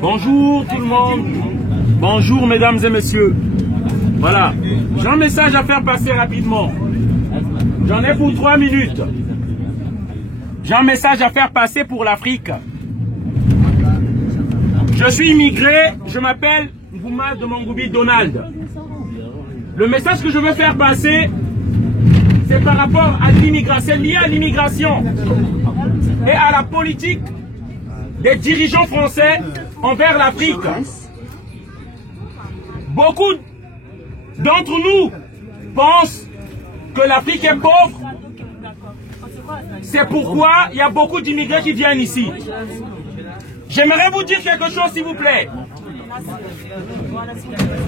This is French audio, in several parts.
Bonjour tout le monde. Bonjour mesdames et messieurs. Voilà. J'ai un message à faire passer rapidement. J'en ai pour 3 minutes. J'ai un message à faire passer pour l'Afrique. Je suis immigré, je m'appelle Ngouma de Mongoubi Donald. Le message que je veux faire passer, c'est par rapport à l'immigration, c'est lié à l'immigration et à la politique des dirigeants français envers l'Afrique. Beaucoup d'entre nous pensent que l'Afrique est pauvre. C'est pourquoi il y a beaucoup d'immigrés qui viennent ici. J'aimerais vous dire quelque chose, s'il vous plaît.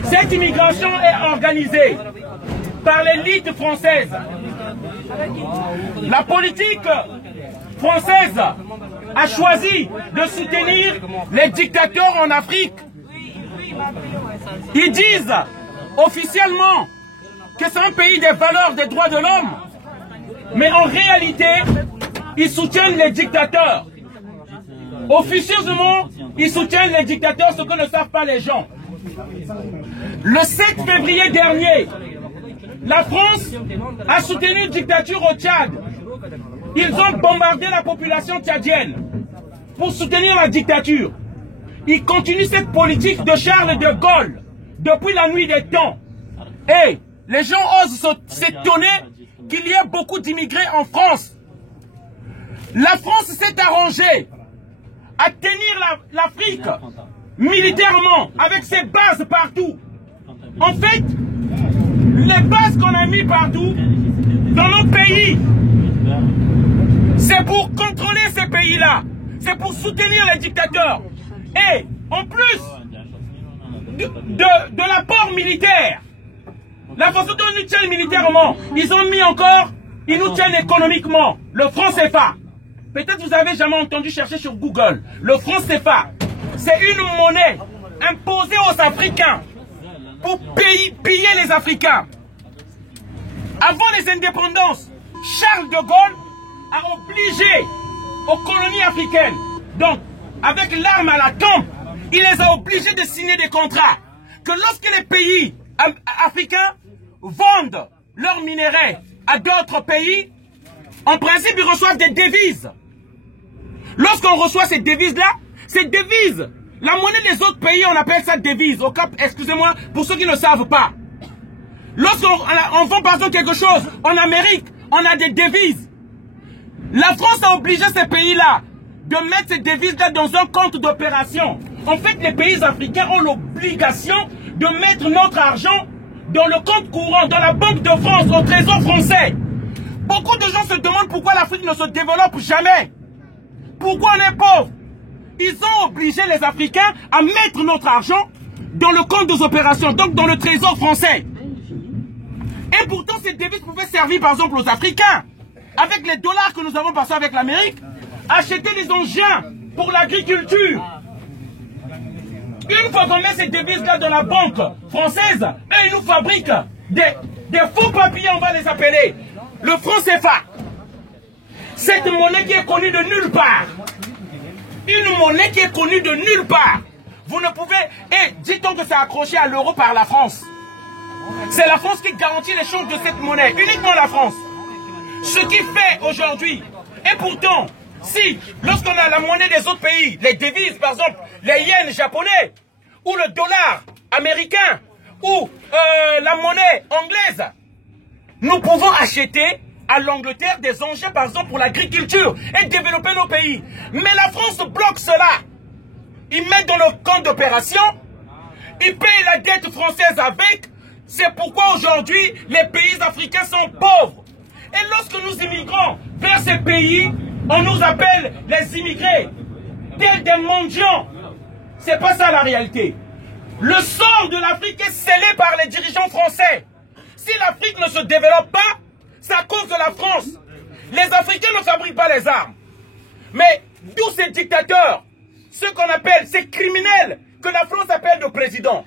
Cette immigration est organisée par l'élite française. La politique française a choisi de soutenir les dictateurs en Afrique. Ils disent officiellement que c'est un pays des valeurs des droits de l'homme, mais en réalité, ils soutiennent les dictateurs. Officieusement, ils soutiennent les dictateurs, ce que ne savent pas les gens. Le 7 février dernier, la France a soutenu une dictature au Tchad. Ils ont bombardé la population tchadienne pour soutenir la dictature. Ils continuent cette politique de Charles de Gaulle depuis la nuit des temps. Et les gens osent s'étonner qu'il y ait beaucoup d'immigrés en France. La France s'est arrangée à tenir l'Afrique militairement avec ses bases partout. En fait, les bases qu'on a mis partout dans nos pays, c'est pour contrôler ces pays-là. C'est pour soutenir les dictateurs. Et en plus de l'apport militaire, la façon dont ils nous tiennent militairement, ils ont mis encore, ils nous tiennent économiquement. Le franc CFA. Peut-être vous avez jamais entendu chercher sur Google. Le franc CFA, c'est une monnaie imposée aux Africains pour piller les Africains. Avant les indépendances, Charles de Gaulle a obligé aux colonies africaines, donc avec l'arme à la tempe, il les a obligés de signer des contrats. Que lorsque les pays africains vendent leurs minéraux à d'autres pays, en principe ils reçoivent des devises. Lorsqu'on reçoit ces devises-là, ces devises, la monnaie des autres pays, on appelle ça devise. Au cap, excusez-moi, pour ceux qui ne savent pas. Lorsqu'on vend par exemple quelque chose en Amérique, on a des devises. La France a obligé ces pays-là de mettre ces devises-là dans un compte d'opération. En fait, les pays africains ont l'obligation de mettre notre argent dans le compte courant, dans la Banque de France, au Trésor français. Beaucoup de gens se demandent pourquoi l'Afrique ne se développe jamais. Pourquoi on est pauvre? Ils ont obligé les Africains à mettre notre argent dans le compte des opérations, donc dans le Trésor français. Et pourtant, ces devises pouvaient servir par exemple aux Africains. Avec les dollars que nous avons passés avec l'Amérique, acheter des engins pour l'agriculture. Une fois qu'on met ces devises-là dans la banque française, et ils nous fabriquent des faux papiers, on va les appeler. Le franc CFA. Cette monnaie qui est connue de nulle part. Une monnaie qui est connue de nulle part. Vous ne pouvez... Et dit-on que c'est accroché à l'euro par la France. C'est la France qui garantit l'échange de cette monnaie. Uniquement la France. Ce qui fait aujourd'hui. Et pourtant, si, lorsqu'on a la monnaie des autres pays, les devises, par exemple, les yens japonais, ou le dollar américain, ou la monnaie anglaise, nous pouvons acheter à l'Angleterre des engins, par exemple, pour l'agriculture et développer nos pays. Mais la France bloque cela. Ils mettent dans le compte d'opération, ils payent la dette française avec. C'est pourquoi aujourd'hui, les pays africains sont pauvres. Et lorsque nous immigrons vers ces pays, on nous appelle les immigrés, tels des mendiants. C'est pas ça la réalité. Le sort de l'Afrique est scellé par les dirigeants français. Si l'Afrique ne se développe pas, c'est à cause de la France. Les Africains ne fabriquent pas les armes. Mais tous ces dictateurs, ceux qu'on appelle, ces criminels, que la France appelle de président.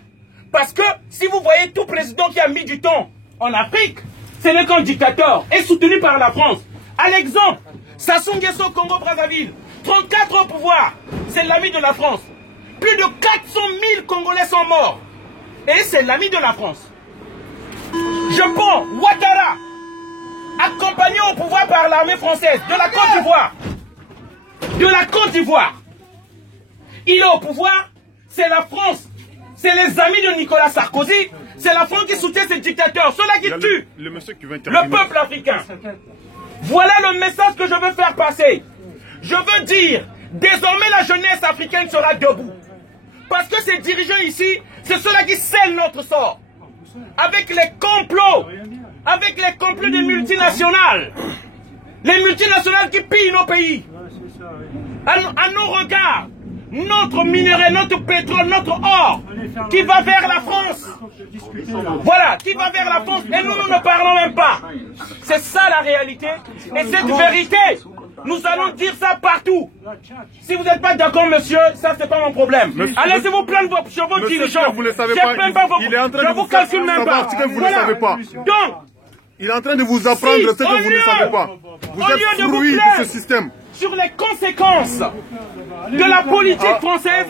Parce que si vous voyez tout président qui a mis du temps en Afrique, ce n'est qu'un dictateur, et soutenu par la France. À l'exemple, Sassou Nguesso Congo-Brazzaville, 34 ans au pouvoir, c'est l'ami de la France. Plus de 400 000 Congolais sont morts. Et c'est l'ami de la France. Je prends Ouattara, accompagné au pouvoir par l'armée française de la Côte d'Ivoire. De la Côte d'Ivoire. Il est au pouvoir, c'est la France. C'est les amis de Nicolas Sarkozy. C'est la France qui soutient ces dictateurs. Ceux-là qui tuent le peuple africain. Voilà le message que je veux faire passer. Je veux dire, désormais la jeunesse africaine sera debout. Parce que ces dirigeants ici, c'est ceux-là qui scellent notre sort. Avec les complots. Avec les complots des multinationales. Les multinationales qui pillent nos pays. À nos regards. Notre minerai, notre pétrole, notre or, qui va vers la France. Voilà, qui va vers la France. Et nous ne parlons même pas. C'est ça la réalité. Et cette vérité, nous allons dire ça partout. Si vous n'êtes pas d'accord, monsieur, ça c'est pas mon problème. Allez-y-vous plaindre sur vos dirigeants. Vous ne savez pas. Il est en train de vous calcule même pas. Ce que vous ne savez pas. Donc, il est en train de vous apprendre ce que vous ne savez pas. Vous êtes fruit de ce système. Sur les conséquences de la politique française.